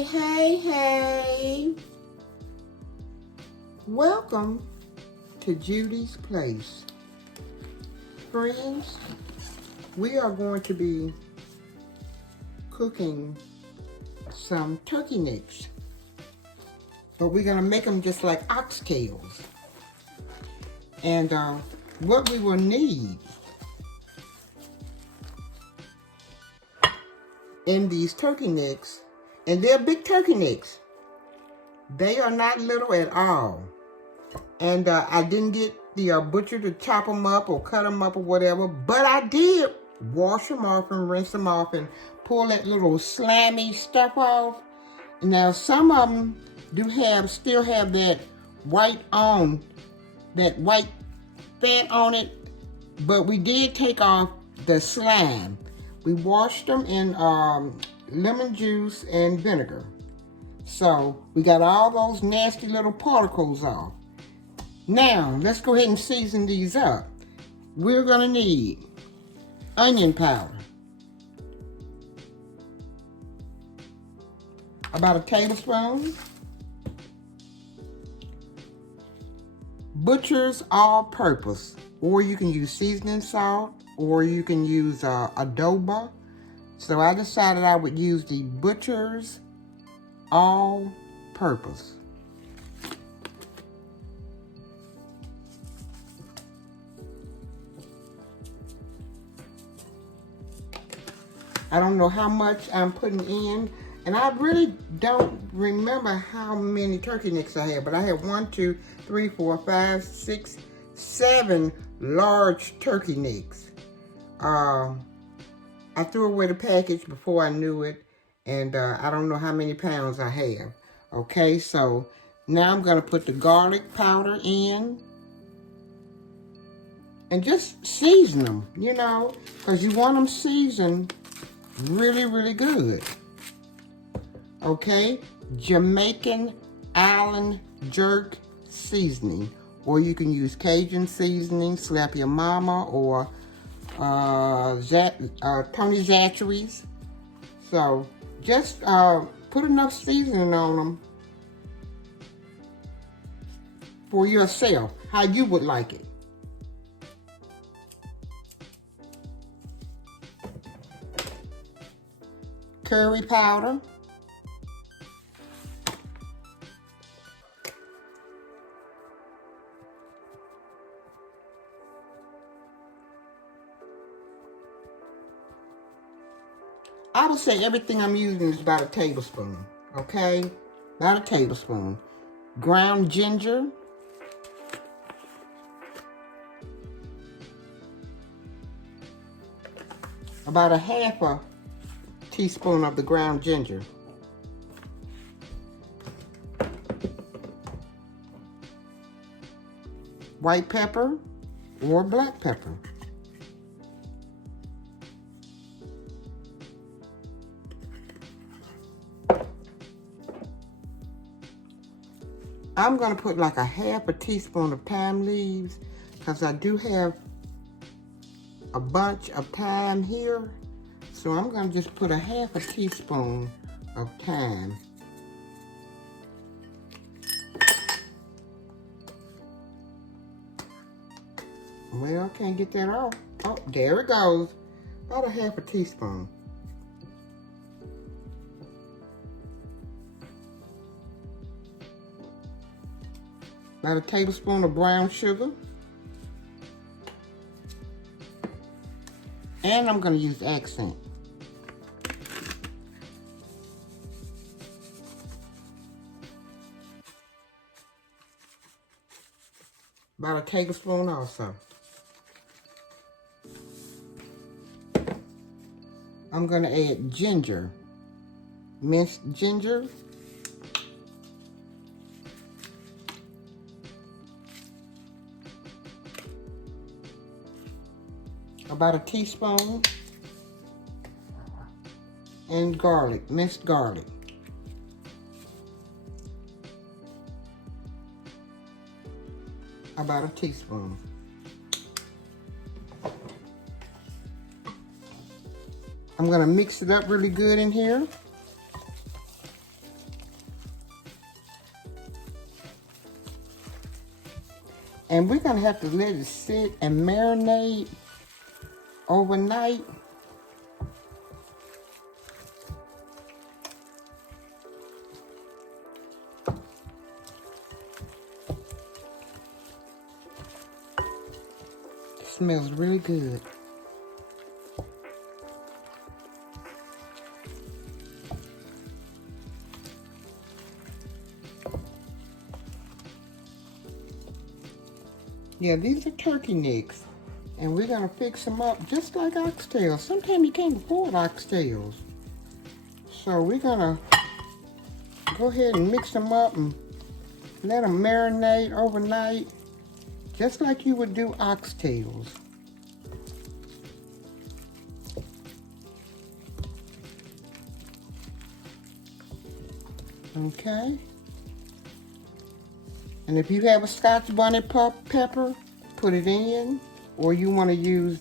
Hey. Welcome to Judy's Place. Friends, we are going to be cooking some turkey necks. But we're going to make them just like oxtails. And what we will need in these turkey necks, and they're big turkey necks. They are not little at all. And I didn't get the butcher to chop them up or cut them up or whatever, but I did wash them off and rinse them off and pull that little slimy stuff off. Now some of them still have that white fat on it, but we did take off the slime. We washed them in lemon juice and vinegar. So we got all those nasty little particles off. Now, let's go ahead and season these up. We're gonna need onion powder, about a tablespoon. Butcher's all-purpose, or you can use seasoning salt, or you can use adobo. So I decided I would use the Butcher's all-purpose. I don't know how much I'm putting in, and I really don't remember how many turkey necks I had, but I had 1, 2, 3, 4, 5, 6, 7 large turkey necks. I threw away the package before I knew it, and I don't know how many pounds I have. Okay, so now I'm gonna put the garlic powder in and just season them, because you want them seasoned really, really good. Okay, Jamaican Island jerk seasoning, or you can use Cajun seasoning, Slap Your Mama, or Tony Chachere's. So just put enough seasoning on them for yourself, how you would like it. Curry powder. I would say everything I'm using is about a tablespoon, okay? About a tablespoon. Ground ginger. About a half a teaspoon of the ground ginger. White pepper or black pepper. I'm going to put like a half a teaspoon of thyme leaves, because I do have a bunch of thyme here. So I'm going to just put a half a teaspoon of thyme. Well, can't get that off. Oh, there it goes. About a half a teaspoon. About a tablespoon of brown sugar. And I'm going to use accent. About a tablespoon also. I'm going to add ginger. Minced ginger. About a teaspoon. And garlic, minced garlic. About a teaspoon. I'm gonna mix it up really good in here. And we're gonna have to let it sit and marinate overnight. It smells really good. Yeah, these are turkey necks, and we're gonna fix them up just like oxtails. Sometimes you can't afford oxtails. So we're gonna go ahead and mix them up and let them marinate overnight, just like you would do oxtails. Okay. And if you have a Scotch bonnet pepper, put it in, or you want to use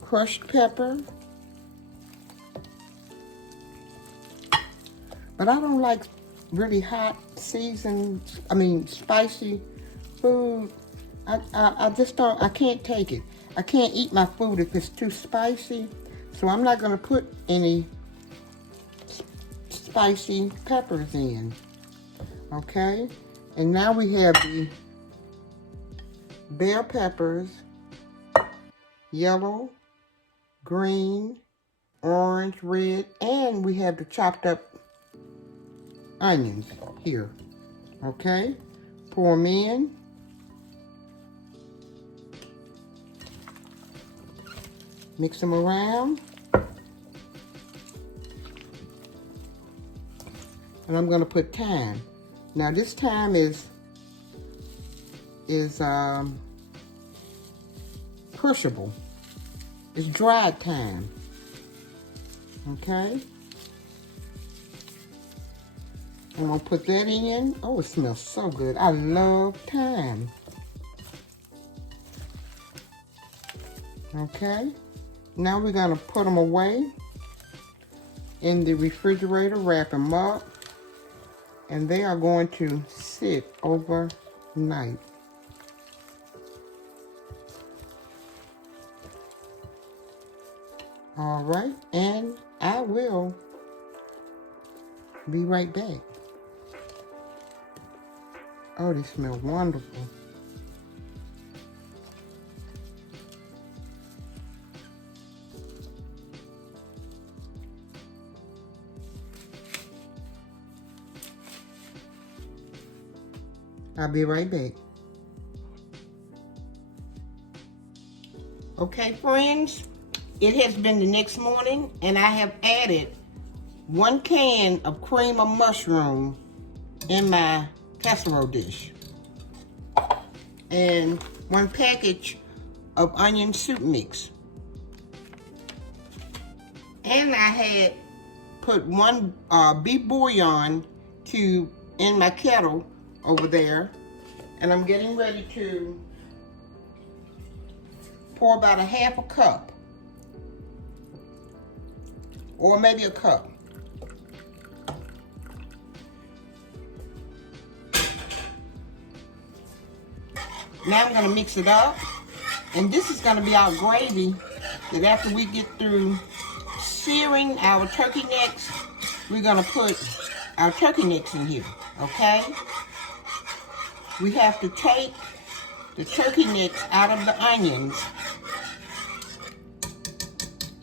crushed pepper. But I don't like really hot, spicy food. I just don't, I can't take it. I can't eat my food if it's too spicy. So I'm not gonna put any spicy peppers in, okay? And now we have the bell peppers, yellow, green, orange, red, and we have the chopped up onions here, okay? Pour them in. Mix them around. And I'm gonna put thyme. Now this thyme is crushable. It's dried thyme, okay? I'm gonna put that in. Oh, it smells so good. I love thyme. Okay, now we're gonna put them away in the refrigerator, wrap them up, and they are going to sit overnight. All right, and I will be right back. Oh, they smell wonderful. I'll be right back. Okay, friends, it has been the next morning, and I have added 1 can of cream of mushroom in my casserole dish, and 1 package of onion soup mix. And I had put 1 beef bouillon cube in my kettle over there, and I'm getting ready to pour about a half a cup, or maybe a cup. Now I'm gonna mix it up, and this is gonna be our gravy that after we get through searing our turkey necks, we're gonna put our turkey necks in here, okay? We have to take the turkey necks out of the onions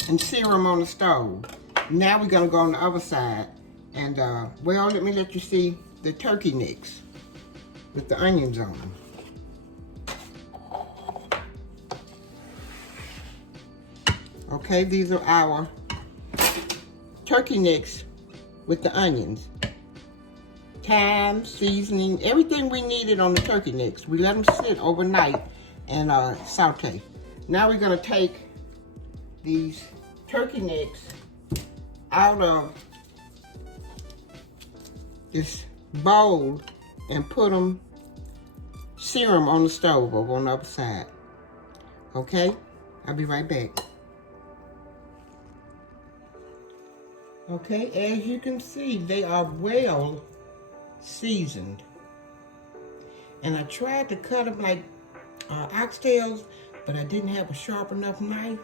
and sear them on the stove. Now we're gonna go on the other side, and well, let me let you see the turkey necks with the onions on them. Okay, these are our turkey necks with the onions. Thyme, seasoning, everything we needed on the turkey necks. We let them sit overnight and saute. Now we're gonna take these turkey necks out of this bowl and put them, sear them on the stove over on the other side. Okay, I'll be right back. Okay, as you can see, they are well seasoned. And I tried to cut them like oxtails, but I didn't have a sharp enough knife.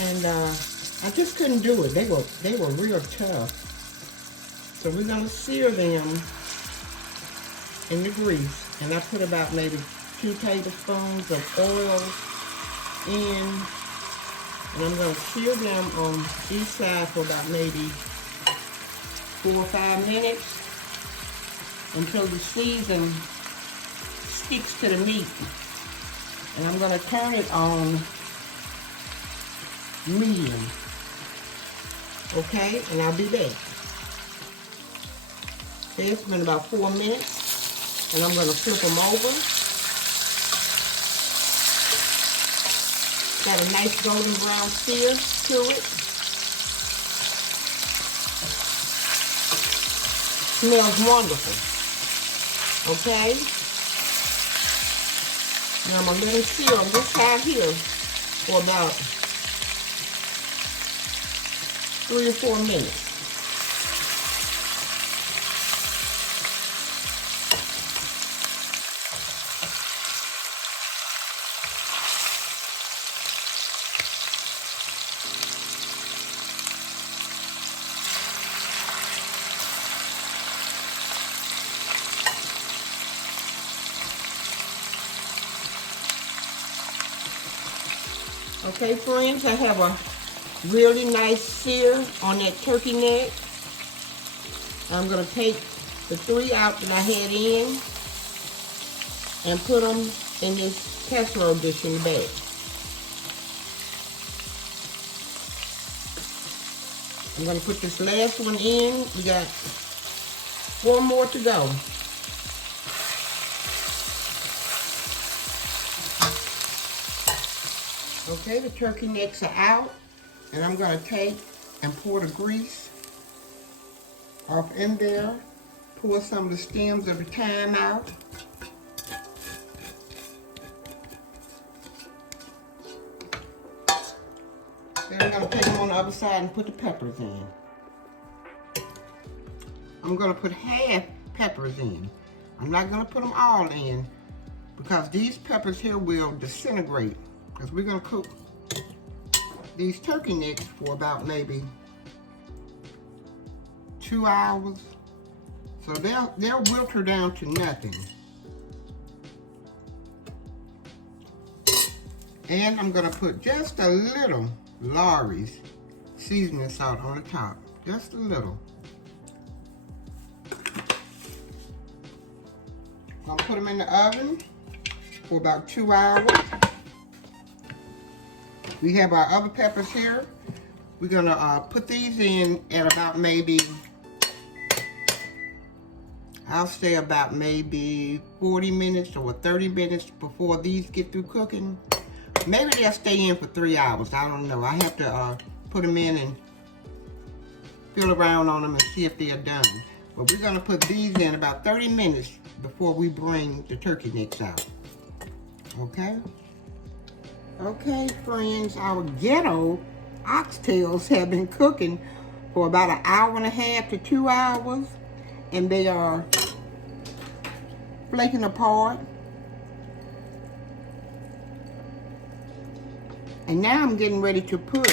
And I just couldn't do it. They were real tough. So we're gonna sear them in the grease. And I put about maybe 2 tablespoons of oil in. And I'm gonna sear them on each side for about maybe 4 or 5 minutes until the season sticks to the meat. And I'm gonna turn it on medium. Okay, and I'll be back. Okay, it's been about 4 minutes, and I'm gonna flip them over. Got a nice golden brown sear to it. Smells wonderful. Okay? Now I'm gonna let it sear on this side here for about 3 or 4 minutes. Okay, friends, I have a really nice sear on that turkey neck. I'm going to take the 3 out that I had in and put them in this casserole dish in the bag. I'm going to put this last one in. We got 4 more to go. Okay, the turkey necks are out, and I'm going to take and pour the grease off in there. Pour some of the stems of the thyme out. Then I'm going to take them on the other side and put the peppers in. I'm going to put half peppers in. I'm not going to put them all in because these peppers here will disintegrate. Because we're going to cook these turkey necks for about maybe 2 hours. So they'll wilter down to nothing. And I'm going to put just a little Lawry's seasoning salt on the top. Just a little. I'm going to put them in the oven for about 2 hours. We have our other peppers here. We're gonna put these in at about maybe, I'll say about maybe 40 minutes or 30 minutes before these get through cooking. Maybe they'll stay in for 3 hours. I don't know. I have to put them in and feel around on them and see if they're done. But we're gonna put these in about 30 minutes before we bring the turkey necks out. Okay? Okay, friends, our Ghetto oxtails have been cooking for about 1.5 hours to 2 hours, and they are flaking apart. And now I'm getting ready to put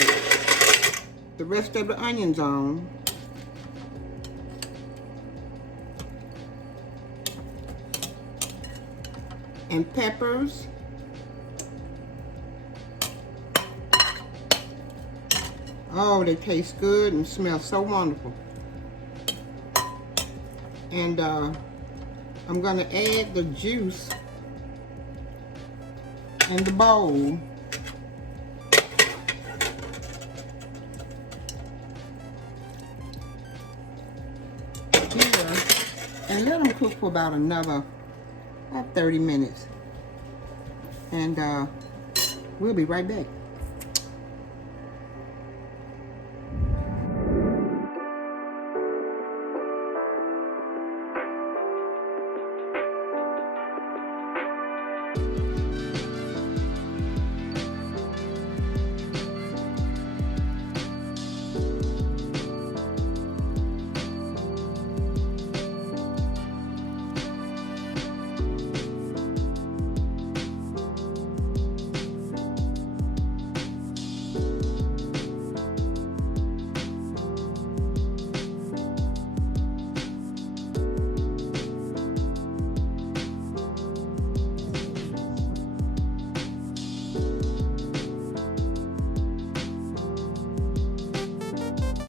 the rest of the onions on. And peppers. Oh, they taste good and smell so wonderful. And I'm gonna add the juice in the bowl. Here, and let them cook for about another 30 minutes. And we'll be right back.